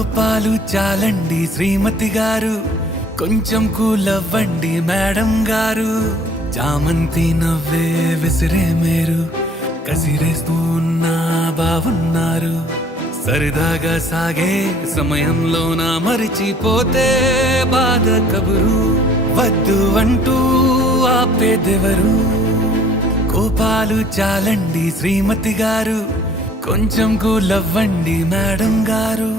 కోపాలు చాలండి శ్రీమతి గారు, కొంచెం కూలవ్వండి మేడం గారు. చామంతి నవ్వే విసిరే మీరు, కసిరేస్తూ ఉన్నా బావున్నారు. సరదాగా సాగే సమయంలో నా మరిచిపోతే బాధ కబురు, వద్దు అంటూ ఆపేదెవరు. కోపాలు చాలండి శ్రీమతి గారు, కొంచెం కూలవ్వండి మేడం గారు.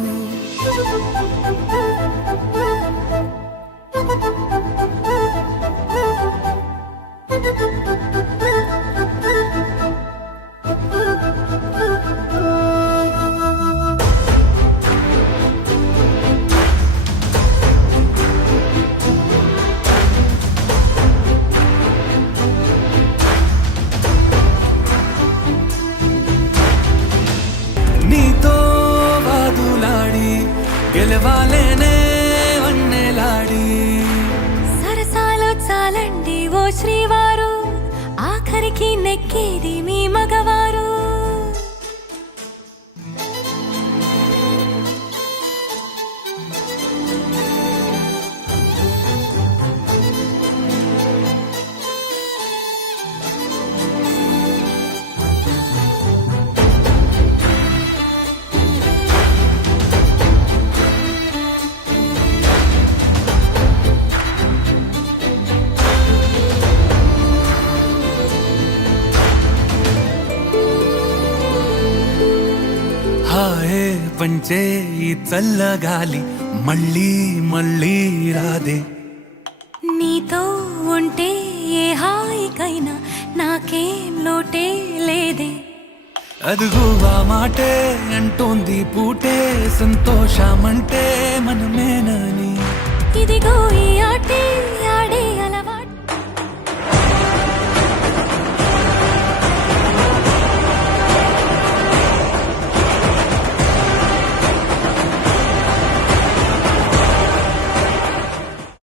నీతో వాదులాడి గెలవాలేనే వన్నెలాడి. సరసాలు చాలండి ఓ శ్రీవారు, ఆఖరికి నెక్కేది మీ మగవారు. హాయే పంచే ఈ చల్లగాలి మళ్ళీ మళ్ళీ రాదే. నీతో ఉంటే ఏ హాయికైనా నాకేం లోటే లేదే. అదుగు ఆ మాటే అంటోంది పూటే, సంతోషమంటే మనమేనని. ఇదిగో ఈ ఆటే ఆడే